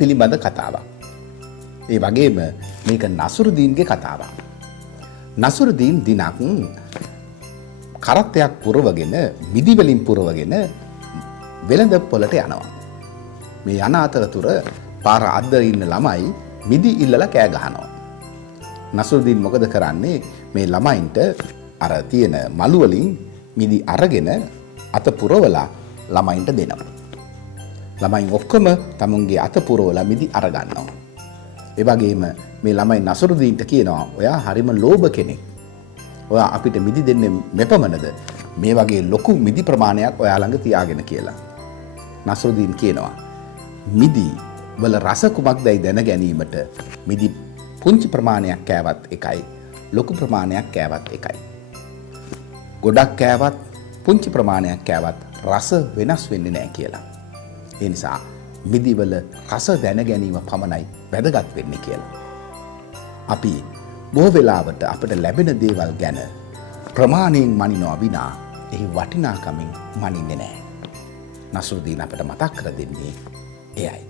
පිළිබඳ කතාවක්. ඒ වගේම මේක නසරුදීන්ගේ කතාවක්. නසරුදීන් දිනක් කරත්තයක් පුරවගෙන මිදි වලින් පුරවගෙන වෙළඳ පොළට යනවා. මේ යන අතරතුර පාර අද්ද ඉන්න ළමයි මිදි ඉල්ලලා කෑ ගහනවා. නසරුදීන් මොකද කරන්නේ? මේ ළමයින්ට අර තියෙන මලු වලින් මිදි අරගෙන අත පුරවලා ළමයින්ට දෙනවා. ළමයින් ඔක්කොම තමුන්ගේ අත පුරවලා මිදි අරගන්නවා. ඒ වගේම මේ ළමයි නසරුදීන්ට කියනවා ඔයා හරිම ලෝභ කෙනෙක්. ඔයා අපිට මිදි දෙන්නේ මෙපමණද? මේ වගේ ලොකු මිදි ප්‍රමාණයක් ඔයා ළඟ තියාගෙන කියලා. නසරුදීන් කියනවා මිදි වල රස කුමක්දයි දැන ගැනීමට මිදි පුංචි ප්‍රමාණයක් කෑවත් එකයි, ලොකු ප්‍රමාණයක් කෑවත් එකයි. ගොඩක් කෑවත් පුංචි ප්‍රමාණයක් කෑවත් රස වෙනස් වෙන්නේ නැහැ කියලා. ඒ නිසා මිදි වල රස දැන ගැනීම පමණයි වැදගත් වෙන්නේ කියලා. අපි බොහෝ වෙලාවට අපිට ලැබෙන දේවල් ගැන ප්‍රමාණයෙන් මනිනවා විනා එහි වටිනාකමින් මනින්නේ නැහැ. නසරුදීන් අපට මතක් කර දෙන්නේ එයයි.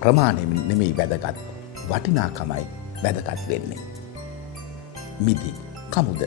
ප්‍රමාණයෙන් නෙමෙයි වැදගත්, වටිනාකමයි වැදගත් වෙන්නේ. මිදි කමුද?